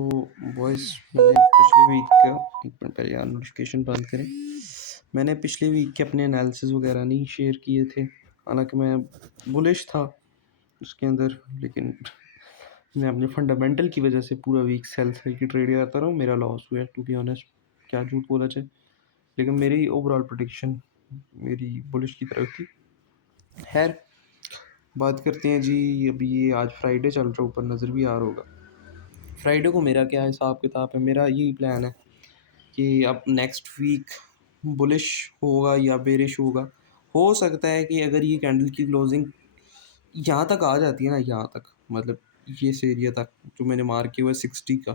Voice मैंने पिछले week का एक मिनट पहले यार नोटिफिकेशन बंद करें। मैंने पिछले वीक के अपने एनालिसिस वगैरह नहीं शेयर किए थे, हालांकि मैं बुलिश था उसके अंदर, लेकिन मैं अपने फंडामेंटल की वजह से पूरा वीक सेल सेल की ट्रेड करता रहा हूँ। मेरा लॉस हुआ है, टू बी ऑनेस्ट, क्या झूठ बोला जाए, लेकिन मेरी ओवरऑल प्रेडिक्शन मेरी बुलिश की तरफ थी। खैर, बात करते हैं जी। अभी ये आज फ्राइडे चल रहा है, ऊपर नज़र भी आ रहा होगा। फ्राइडे को मेरा क्या हिसाब किताब है, मेरा यही प्लान है कि अब नेक्स्ट वीक बुलिश होगा या बेरिश होगा। हो सकता है कि अगर ये कैंडल की क्लोजिंग यहाँ तक आ जाती है ना, यहाँ तक मतलब ये इस एरिया तक जो मैंने मार्क किया हुआ है 60 का,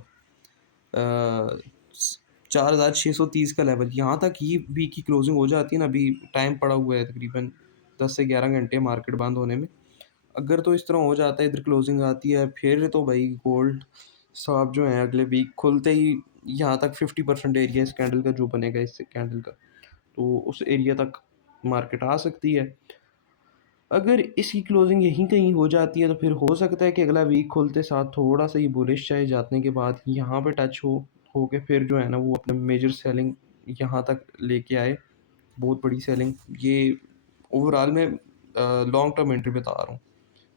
4630 का लेवल, यहाँ तक ही वीक की क्लोजिंग हो जाती है ना। अभी टाइम पड़ा हुआ है तकरीबन 10 से 11 घंटे मार्केट बंद होने में। अगर तो इस तरह हो जाता है, इधर क्लोजिंग आती है, फिर तो भाई गोल्ड साहब जो है अगले वीक खुलते ही यहाँ तक 50% एरिया इस कैंडल का जो बनेगा, इस कैंडल का, तो उस एरिया तक मार्केट आ सकती है। अगर इसकी क्लोजिंग यहीं कहीं हो जाती है तो फिर हो सकता है कि अगला वीक खुलते साथ थोड़ा सा ही बुलिश चाहे जाने के बाद यहाँ पे टच हो के फिर जो है ना वो अपने मेजर सेलिंग यहाँ तक लेके आए, बहुत बड़ी सेलिंग। ये ओवरऑल में लॉन्ग टर्म एंट्री बता रहा हूँ,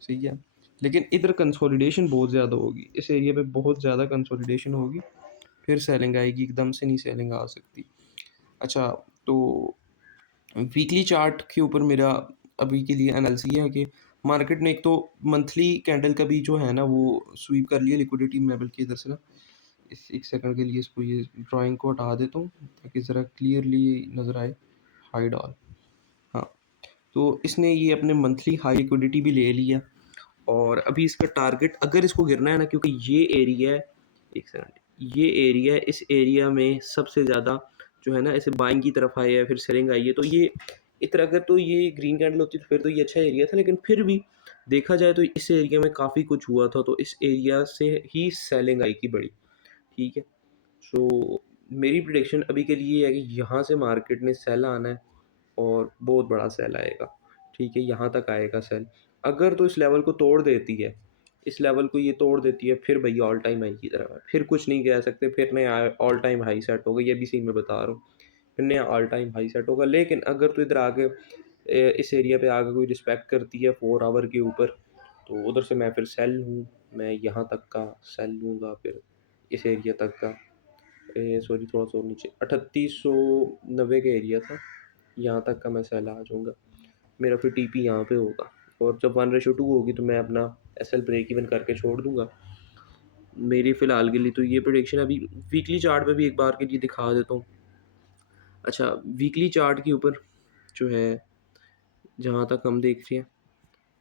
सही है। लेकिन इधर कंसोलिडेशन बहुत ज़्यादा होगी, इस एरिया पे बहुत ज़्यादा कंसोलिडेशन होगी, फिर सेलिंग आएगी, एकदम से नहीं सेलिंग आ सकती। अच्छा, तो वीकली चार्ट के ऊपर मेरा अभी के लिए एनालिसिस ये है कि मार्केट ने एक तो मंथली कैंडल का भी जो है ना वो स्वीप कर लिया लिक्विडिटी। मैं बल्कि इधर से ना इस एक सेकंड के लिए इसको ये ड्राइंग को हटा देता हूँ ताकि ज़रा क्लियरली नज़र आए। हाइड ऑल, हाँ। तो इसने ये अपने मंथली हाई लिक्विडिटी भी ले लिया, और अभी इसका टारगेट अगर इसको गिरना है ना, क्योंकि ये एरिया है, एक सेकंड, ये एरिया है, इस एरिया में सबसे ज़्यादा जो है ना इसे बाइंग की तरफ आया है, फिर सेलिंग आई है। तो ये इधर अगर तो ये ग्रीन कैंडल होती तो फिर तो ये अच्छा एरिया था, लेकिन फिर भी देखा जाए तो इस एरिया में काफ़ी कुछ हुआ था, तो इस एरिया से ही सेलिंग आई की बड़ी, ठीक है। सो मेरी प्रिडिक्शन अभी के लिए है कि यहाँ से मार्केट ने सेल आना है और बहुत बड़ा सेल आएगा, ठीक है, यहाँ तक आएगा सेल। अगर तो इस लेवल को तोड़ देती है, इस लेवल को ये तोड़ देती है, फिर भैया ऑल टाइम हाई की तरफ है, फिर कुछ नहीं कह सकते, फिर नया ऑल टाइम हाई सेट होगा, ये भी सही मैं बता रहा हूँ, फिर नया ऑल टाइम हाई सेट होगा। लेकिन अगर तो इधर आगे इस एरिया पे आगे कोई रिस्पेक्ट करती है 4 आवर के ऊपर, तो उधर से मैं फिर सेल लूँ, मैं यहाँ तक का सेल लूँगा, फिर इस एरिया तक का, सॉरी थोड़ा सा नीचे 3890 का एरिया था, यहाँ तक का मैं सेल आ जाऊँगा। मेरा फिर टीपी यहाँ पे होगा, और जब 1:2 होगी तो मैं अपना एसएल ब्रेक इवन करके छोड़ दूँगा। मेरी फ़िलहाल के लिए तो ये प्रेडिक्शन अभी वीकली चार्ट पे भी एक बार के लिए दिखा देता हूँ। अच्छा, वीकली चार्ट के ऊपर जो है, जहाँ तक हम देख रहे हैं,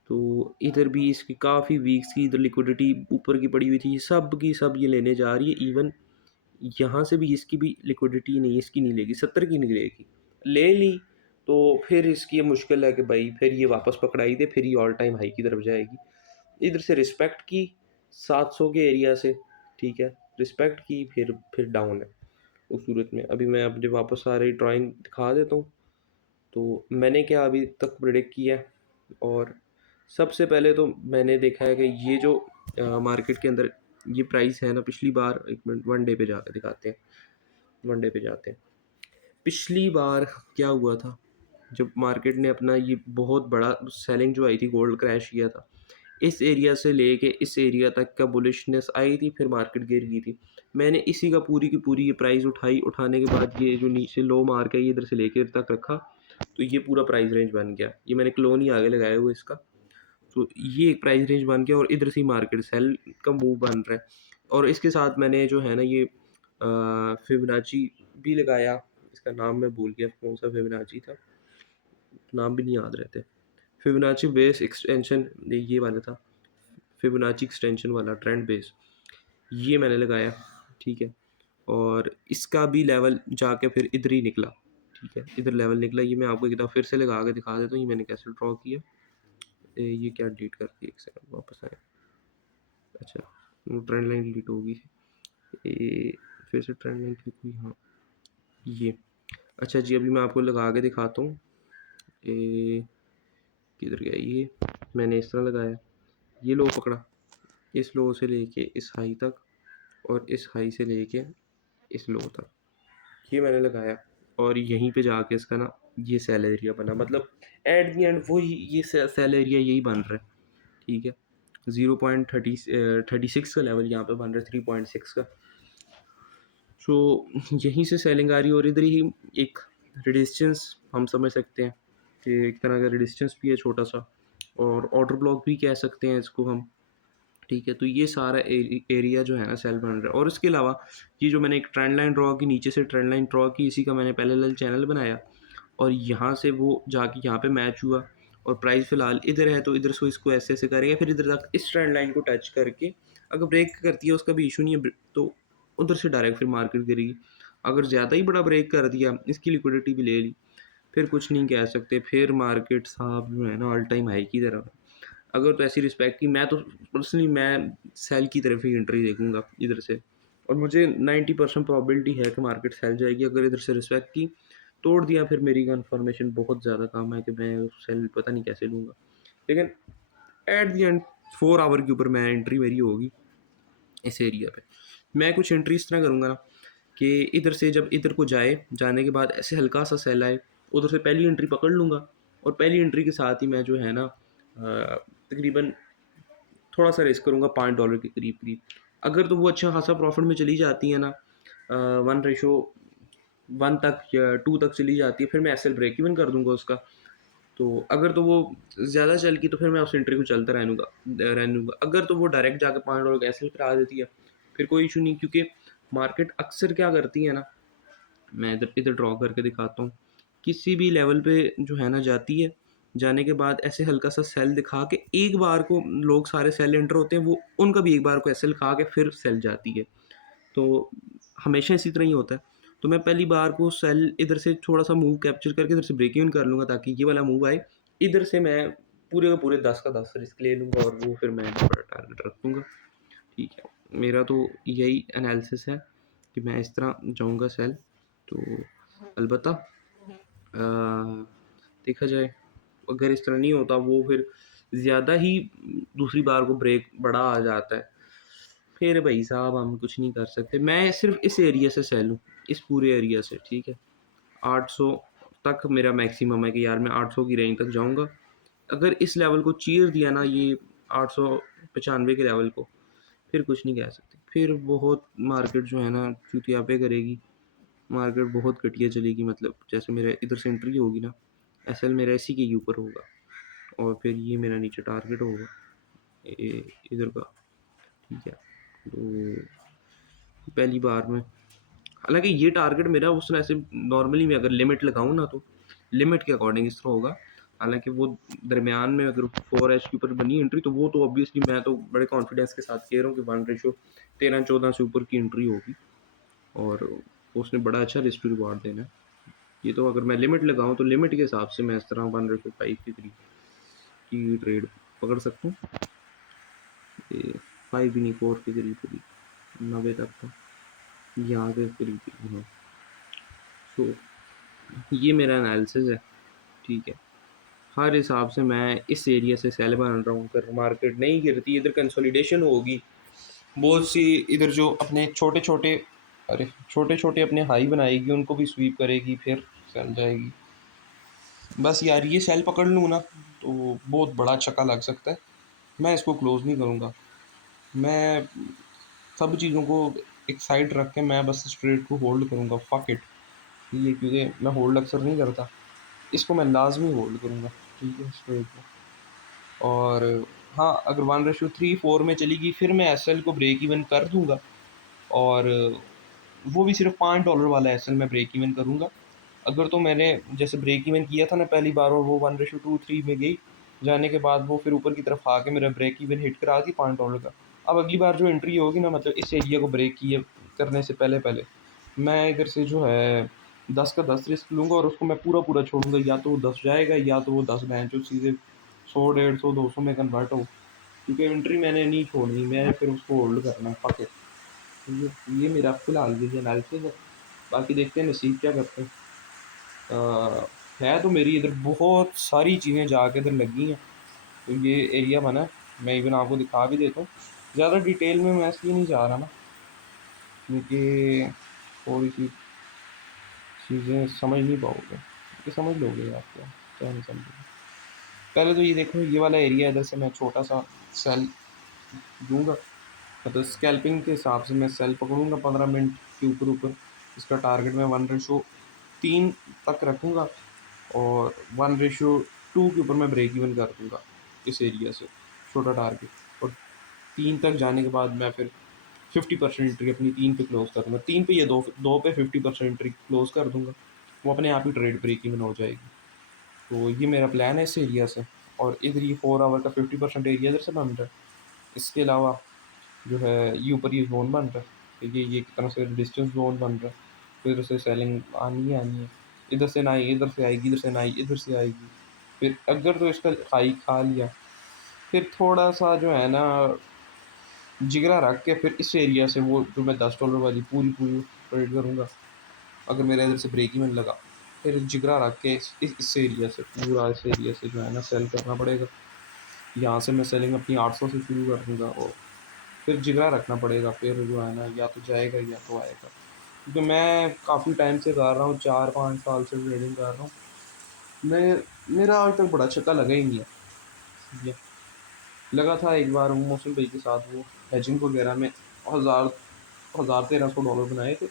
तो इधर भी इसकी काफ़ी वीक्स की इधर लिक्विडिटी ऊपर की पड़ी हुई थी, सब की सब ये लेने जा रही है। इवन यहाँ से भी इसकी भी लिक्विडिटी नहीं, इसकी नहीं लेगी, 70 की नहीं लेगी, ले ली तो फिर इसकी ये मुश्किल है कि भाई फिर ये वापस पकड़ाई दे, फिर ये ऑल टाइम हाई की तरफ जाएगी। इधर से रिस्पेक्ट की 700 के एरिया से, ठीक है, रिस्पेक्ट की, फिर डाउन है। उस सूरत में अभी मैं अपने वापस सारी ड्राइंग दिखा देता हूँ। तो मैंने क्या अभी तक प्रिडिक्ट किया है, और सबसे पहले तो मैंने देखा है कि ये जो मार्केट के अंदर ये प्राइस है ना, पिछली बार, एक मिनट वन डे पे जाकर दिखाते हैं, वन डे पे जाते हैं। पिछली बार क्या हुआ था, जब मार्केट ने अपना ये बहुत बड़ा सेलिंग जो आई थी, गोल्ड क्रैश किया था, इस एरिया से लेके इस एरिया तक का बुलिशनेस आई थी, फिर मार्केट गिर गई थी। मैंने इसी का पूरी की पूरी ये प्राइस उठाई, उठाने के बाद ये जो नीचे लो मार्क है ये इधर से लेके इधर तक रखा, तो ये पूरा प्राइस रेंज बन गया। ये मैंने क्लोन ही आगे लगाया हुआ इसका, तो ये एक प्राइस रेंज बन गया, और इधर से मार्केट सेल का मूव बन रहा है। और इसके साथ मैंने जो है ना ये फिबोनाची भी लगाया, इसका नाम मैं भूल गया कौन सा फिबोनाची था, नाम भी नहीं याद रहते। फिबोनाची बेस एक्सटेंशन ये वाला था, फिबोनाची एक्सटेंशन वाला ट्रेंड बेस, ये मैंने लगाया, ठीक है। और इसका भी लेवल जाके फिर इधर ही निकला, ठीक है, इधर लेवल निकला। ये मैं आपको एक दफ़ा फिर से लगा के दिखा देता हूँ, ये मैंने कैसे ड्रॉ किया। ये क्या डिलीट कर दिया, एक सेकंड वापस आए। अच्छा, ट्रेंड लाइन डिलीट होगी, ये फिर से ट्रेंड लाइन क्लिक हुई, हाँ ये। अच्छा जी, अभी मैं आपको लगा के दिखाता हूँ। ये किधर गया, ये मैंने इस तरह लगाया, ये लो पकड़ा, इस लो से लेके इस हाई तक, और इस हाई से लेके इस लो तक ये मैंने लगाया, और यहीं पे जाके इसका ना ये सेल एरिया बना, मतलब एट दी एंड वही ये सेल एरिया यही बन रहा है, ठीक है। 0.36 का लेवल यहाँ पे बन रहा है, 3.6 का। सो यहीं से सेलिंग आ रही है, और इधर ही एक रेजिस्टेंस हम समझ सकते हैं कि एक तरह का रेजिस्टेंस भी है छोटा सा, और ऑर्डर ब्लॉक भी कह सकते हैं इसको हम, ठीक है। तो ये सारा एरिया जो है ना सेल बन रहा है। और इसके अलावा ये जो मैंने एक ट्रेंड लाइन ड्रॉ की, नीचे से ट्रेंड लाइन ड्रॉ की, इसी का मैंने पैरेलल चैनल बनाया, और यहाँ से वो जाके यहाँ पे मैच हुआ, और प्राइस फ़िलहाल इधर है, तो इधर से इसको ऐसे ऐसे करेगा, फिर इधर तक इस ट्रेंड लाइन को टच करके अगर ब्रेक करती है उसका भी इशू नहीं है, तो उधर से डायरेक्ट फिर मार्केट गिरेगी। अगर ज़्यादा ही बड़ा ब्रेक कर दिया, इसकी लिक्विडिटी भी ले ली, फिर कुछ नहीं कह सकते, फिर मार्केट साहब जो है ना ऑल टाइम हाई की तरफ। अगर तो ऐसी रिस्पेक्ट की, मैं तो पर्सनली मैं सेल की तरफ ही एंट्री देखूंगा इधर से, और मुझे 90% प्रोबेबिलिटी है कि मार्केट सेल जाएगी। अगर इधर से रिस्पेक्ट की तोड़ दिया, फिर मेरी कन्फर्मेशन बहुत ज़्यादा कम है कि मैं सेल पता नहीं कैसे लूँगा, लेकिन एट दी एंड 4 आवर के ऊपर मैं एंट्री मेरी होगी इस एरिया पे। मैं कुछ एंट्री इस तरह करूँगा ना कि इधर से जब इधर को जाने के बाद ऐसे हल्का सा सेल आए, उधर से पहली एंट्री पकड़ लूँगा, और पहली एंट्री के साथ ही मैं जो है ना तकरीबन थोड़ा सा रिस्क करूँगा $5 के करीब करीब। अगर तो वो अच्छा खासा प्रॉफिट में चली जाती है ना, 1:1 तक या 2 तक चली जाती है, फिर मैं एसएल ब्रेक इवन कर दूंगा उसका। तो अगर तो वो ज़्यादा चल गई, तो फिर मैं उस एंट्री को चलता रहने दूँगा। अगर तो वो डायरेक्ट जाकर $5 का एसएल करा देती है, फिर कोई इशू नहीं, क्योंकि मार्केट अक्सर क्या करती है ना, मैं इधर इधर ड्रॉ करके दिखाता हूँ, किसी भी लेवल पे जो है ना जाती है, जाने के बाद ऐसे हल्का सा सेल दिखा के एक बार को लोग सारे सेल एंटर होते हैं, वो उनका भी एक बार को ऐसे दिखा के फिर सेल जाती है। तो हमेशा इसी तरह ही होता है। तो मैं पहली बार को सेल इधर से थोड़ा सा मूव कैप्चर करके इधर से ब्रेक इवन कर लूँगा, ताकि ये वाला मूव आए, इधर से मैं पूरे का पूरे 10 का 10 रिस्क ले लूँगा, और वो फिर मैं बड़ा टारगेट रख दूँगा, ठीक है। मेरा तो यही एनालिसिस है कि मैं इस तरह जाऊँगा सेल। तो अलबत्ता देखा जाए, अगर इस तरह नहीं होता, वो फिर ज़्यादा ही दूसरी बार को ब्रेक बड़ा आ जाता है, फिर भाई साहब हम कुछ नहीं कर सकते। मैं सिर्फ इस एरिया से सेल हूँ, इस पूरे एरिया से, ठीक है। 800 तक मेरा मैक्सिमम है कि यार मैं 800 की रेंज तक जाऊँगा। अगर इस लेवल को चीर दिया ना, ये 895 के लेवल को, फिर कुछ नहीं कह सकते। फिर बहुत मार्केट जो है ना चूतिया पे करेगी, मार्केट बहुत घटिया चलेगी। मतलब जैसे मेरा इधर से एंट्री होगी ना, एसएल मेरा इसी के ऊपर होगा, और फिर ये मेरा नीचे टारगेट होगा इधर का, ठीक है। तो पहली बार में, हालांकि ये टारगेट मेरा उस तरह से नॉर्मली मैं अगर लिमिट लगाऊँ ना, तो लिमिट के अकॉर्डिंग इस तरह होगा। हालांकि वो दरमियान में अगर 4H के ऊपर बनी एंट्री, तो वो तो ऑब्वियसली मैं तो बड़े कॉन्फिडेंस के साथ कह रहा हूँ कि 1:13-14 से ऊपर की एंट्री होगी, और उसने बड़ा अच्छा रिस्क टू रिवॉर्ड देना है। ये तो अगर मैं लिमिट लगाऊँ, तो लिमिट के हिसाब से मैं इस तरह 1:5 के करीब की ट्रेड पकड़ सकता हूँ। ये 5 भी नहीं, 4 के करीब करीब 90 तक का, यहाँ के करीब करीब, हाँ। सो ये मेरा एनालिसिस है, ठीक है। हर हिसाब से मैं इस एरिया से सेल बन रहा हूँ। अगर मार्केट नहीं गिरती, इधर कंसोलिडेशन होगी, बहुत सी इधर जो अपने छोटे छोटे, अरे छोटे छोटे अपने हाई बनाएगी, उनको भी स्वीप करेगी, फिर सेल जाएगी। बस यार ये सेल पकड़ लूँ ना, तो बहुत बड़ा छक्का लग सकता है। मैं इसको क्लोज़ नहीं करूँगा। मैं सब चीज़ों को एक साइड रख के मैं बस इस ट्रेड को होल्ड करूँगा, फक इट। ये क्योंकि मैं होल्ड अक्सर नहीं करता, इसको मैं लाज़मी होल्ड करूँगा, ठीक है, इस ट्रेड को। और हाँ, अगर 1:3-4 में चली गई, फिर मैं एसएल को ब्रेक इवन कर दूँगा, और वो भी सिर्फ $5 वाला एसएल मैं ब्रेक इवन करूँगा। अगर तो मैंने जैसे ब्रेक इवन किया था ना पहली बार, और वो 1:2-3 में गई, जाने के बाद वो फिर ऊपर की तरफ आके मेरा ब्रेक इवन हिट करा दी $5 का। अब अगली बार जो एंट्री होगी ना, मतलब इस एरिया को ब्रेक किए करने से पहले पहले, मैं इधर से जो है 10 का 10 रिस्क लूँगा, और उसको मैं पूरा पूरा छोड़ूंगा। या तो वो 10 जाएगा, या तो वो 10 जो सीधे 100, 150, 200 में कन्वर्ट हो, क्योंकि एंट्री मैंने नहीं छोड़नी, मैंने फिर उसको होल्ड करना है, पके। ये मेरा फिलहाल ये एनालिसिस है। बाकी देखते हैं नसीब क्या करते हैं। है तो मेरी इधर बहुत सारी चीज़ें जाके इधर लगी हैं, तो ये एरिया बना है। मैं इवन आपको दिखा भी देता हूँ, ज़्यादा डिटेल में मैं इसलिए नहीं जा रहा ना, क्योंकि थोड़ी-सी चीज़ें समझ नहीं पाओगे, ये समझ लोगे आप क्या नहीं समझोगे। पहले तो ये देखो, ये वाला एरिया इधर से मैं छोटा-सा सेल दूँगा, मतलब स्कैल्पिंग के हिसाब से मैं सेल पकड़ूँगा 15 मिनट के ऊपर-ऊपर। इसका टारगेट मैं 1:3 तक रखूँगा और 1:2 के ऊपर मैं ब्रेक इवन कर दूँगा इस एरिया से, छोटा टारगेट। और 3 तक जाने के बाद मैं फिर 50% एंट्री अपनी 3 पे क्लोज़ कर दूँगा। 3 पे या 2 पे 50% एंट्री क्लोज़ कर दूँगा। वो अपने आप ही ट्रेड ब्रेक इवन हो जाएगी। तो ये मेरा प्लान है इस एरिया से। और इधर ये 4 आवर का 50% एरिया इधर से बन रहा है। इसके अलावा जो है ये ऊपर ये ज़ोन बन रहा है। ये एक तरह से डिस्टेंस ज़ोन बन रहा है। तो इधर से सेलिंग आनी ही आनी है। इधर से ना आई, इधर से आएगी, इधर से ना आई, इधर से आएगी। फिर अगर तो इसका हाई खा लिया, फिर थोड़ा-सा जो है ना जिगरा रख के फिर इस एरिया से वो जो मैं $10 वाली पूरी ट्रेड करूँगा। अगर मेरा इधर से ब्रेक इवन लगा, फिर जिगरा रख के इस एरिया से पूरा इस एरिया से जो है ना सेल करना पड़ेगा। यहाँ से मैं सेलिंग अपनी 800 से शुरू कर दूँगा और फिर जिगरा रखना पड़ेगा। फिर जो है ना या तो जाएगा या तो आएगा। क्योंकि मैं काफ़ी टाइम से कर रहा हूँ, 4-5 साल से ट्रेडिंग कर रहा हूँ। मैं मेरा आज तक बड़ा छक्का लगा ही नहीं है। ठीक है। लगा था एक बार वो मौसम भाई के साथ, वो हेजिंग वगैरह में 1000 $1300 बनाए थे।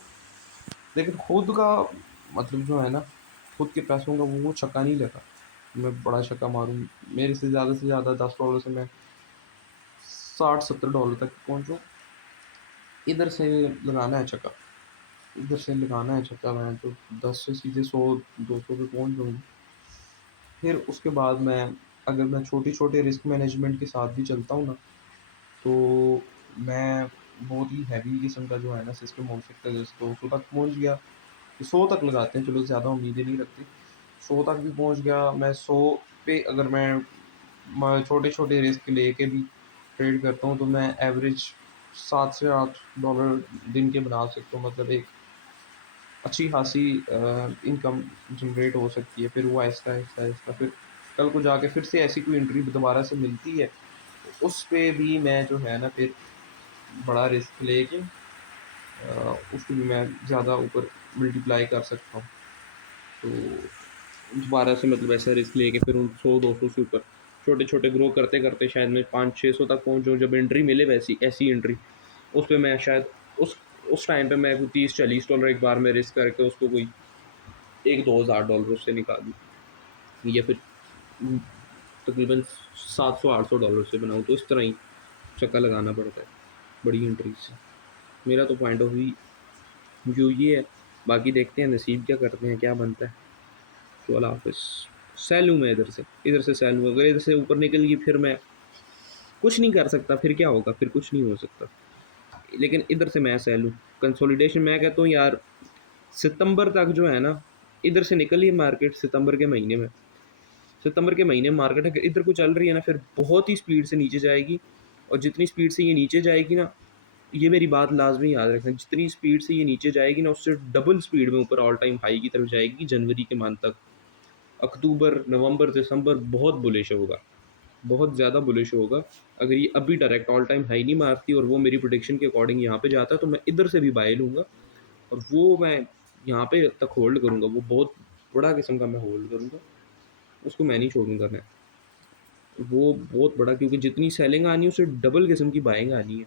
लेकिन खुद का मतलब जो है ना, खुद के पैसों का वो छक्का नहीं लगा। मैं बड़ा छक्का मारूँ, मेरे से ज़्यादा $10 से मैं $60-70 तक पहुँचूँ। इधर से लगाना है छक्का, इधर से लगाना है छक्का, मैं तो 10 से सीधे 100-200 पे पहुँच जाऊँगा। फिर उसके बाद अगर मैं छोटे-छोटे रिस्क मैनेजमेंट के साथ भी चलता हूँ ना, तो मैं बहुत ही हैवी किस्म का जो है ना सिस्टम हो सकता है। जैसे 200 तक पहुँच गया, 100 तक लगाते हैं, चलो ज़्यादा उम्मीदें नहीं रखते। 100 तक भी पहुँच गया मैं, 100 पे अगर मैं छोटे-छोटे रिस्क लेके भी ट्रेड करता हूँ, तो मैं एवरेज 7 से $8 दिन के बना सकता हूँ। मतलब एक अच्छी खासी इनकम जनरेट हो सकती है। फिर वो आहिस्ता-आहिस्ता फिर कल को जाके फिर से ऐसी कोई एंट्री दोबारा से मिलती है, तो उस पे भी मैं जो है ना फिर बड़ा रिस्क लेके उसको भी मैं ज़्यादा ऊपर मल्टीप्लाई कर सकता हूँ। तो दोबारा से मतलब ऐसा रिस्क लेके फिर उन 100-200 से ऊपर छोटे-छोटे ग्रो करते-करते शायद मैं 500-600 तक पहुँच जाऊँ। जब एंट्री मिले वैसी ऐसी एंट्री, उस पे मैं शायद उस टाइम पे मैं कोई $30-40 एक बार में रिस्क करके उसको कोई 1-2 हज़ार डॉलर उससे निकालूँ, या फिर उम, तकरीबन $700-800 से बनाऊँ। तो इस तरह ही चक्का लगाना पड़ता है बड़ी एंट्री से। मेरा तो पॉइंट ऑफ व्यू ये है। बाकी देखते हैं नसीब क्या करते हैं, क्या बनता है। तो अल्लाह हाफ़िज़। सेल हूँ मैं इधर से सेल हूँ। अगर इधर से ऊपर निकल गई फिर मैं कुछ नहीं कर सकता, फिर क्या होगा? फिर कुछ नहीं हो सकता। लेकिन इधर से मैं सेल हूँ। कंसोलिडेशन मैं कहता हूँ यार, सितंबर तक जो है ना, इधर से निकली है मार्केट सितंबर के महीने में। सितंबर के महीने में मार्केट अगर इधर को चल रही है ना, फिर बहुत ही स्पीड से नीचे जाएगी। और जितनी स्पीड से ये नीचे जाएगी ना, ये मेरी बात लाज़मी याद रखना, जितनी स्पीड से ये नीचे जाएगी ना, उससे डबल स्पीड में ऊपर ऑल टाइम हाई की तरफ जाएगी जनवरी के मंथ तक। अक्टूबर, नवंबर, दिसंबर बहुत बुलिश होगा, बहुत ज़्यादा बुलिश होगा। अगर ये अभी डायरेक्ट ऑल टाइम हाई नहीं मारती और वो मेरी प्रेडिक्शन के अकॉर्डिंग यहाँ पे जाता है, तो मैं इधर से भी बाय लूँगा और वो मैं यहाँ पे तक होल्ड करूँगा। वो बहुत बड़ा किस्म का मैं होल्ड करूँगा, उसको मैं नहीं छोड़ूँगा मैं। वो बहुत बड़ा, क्योंकि जितनी सेलिंग आनी है उससे डबल किस्म की बाइंग आनी है,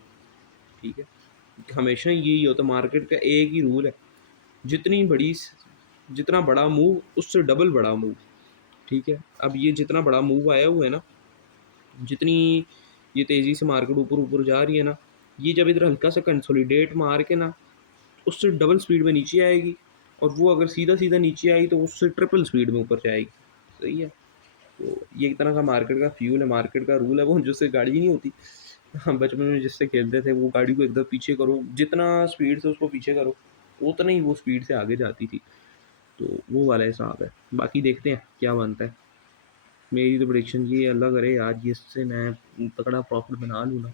ठीक है? हमेशा यही होता है, मार्केट का एक ही रूल है, जितनी बड़ी जितना बड़ा मूव उससे डबल बड़ा मूव, ठीक है? अब ये जितना बड़ा मूव आया हुआ है ना, जितनी ये तेज़ी से मार्केट ऊपर-ऊपर जा रही है ना, ये जब इधर हल्का सा कंसोलिडेट मार के ना, उससे डबल स्पीड में नीचे आएगी। और वो अगर सीधा-सीधा नीचे आई तो उससे ट्रिपल स्पीड में ऊपर जाएगी, सही है? तो ये एक तरह का मार्केट का फ्यूल है, मार्केट का रूल है, वो जिससे गाड़ी नहीं होती। हम बचपन में जिससे खेलते थे, वो गाड़ी को एकदम पीछे करो, जितना स्पीड से उसको पीछे करो, उतना ही वो स्पीड से आगे जाती थी। तो वो वाला हिसाब है। बाकी देखते हैं क्या बनता है। मेरी तो प्रेडिक्शन ये है, अल्लाह करे यार ये इससे मैं तगड़ा प्रॉफ़िट बना लूँ ना,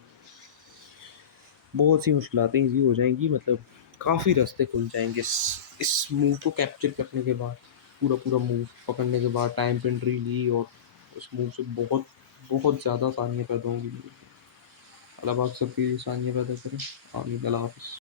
बहुत सी मुश्किलातें ईज़ी हो जाएँगी, मतलब काफ़ी रास्ते खुल जाएँगे इस मूव को कैप्चर करने के बाद। पूरा मूव पकड़ने के बाद टाइम पे एंट्री ली और उस मूव से बहुत ज़्यादा आसानियाँ पैदा होंगी मेरे लिए। अल्लाह पाक सबकी आसानियाँ पैदा करे। आमीन। अल्लाह हाफ़िज़।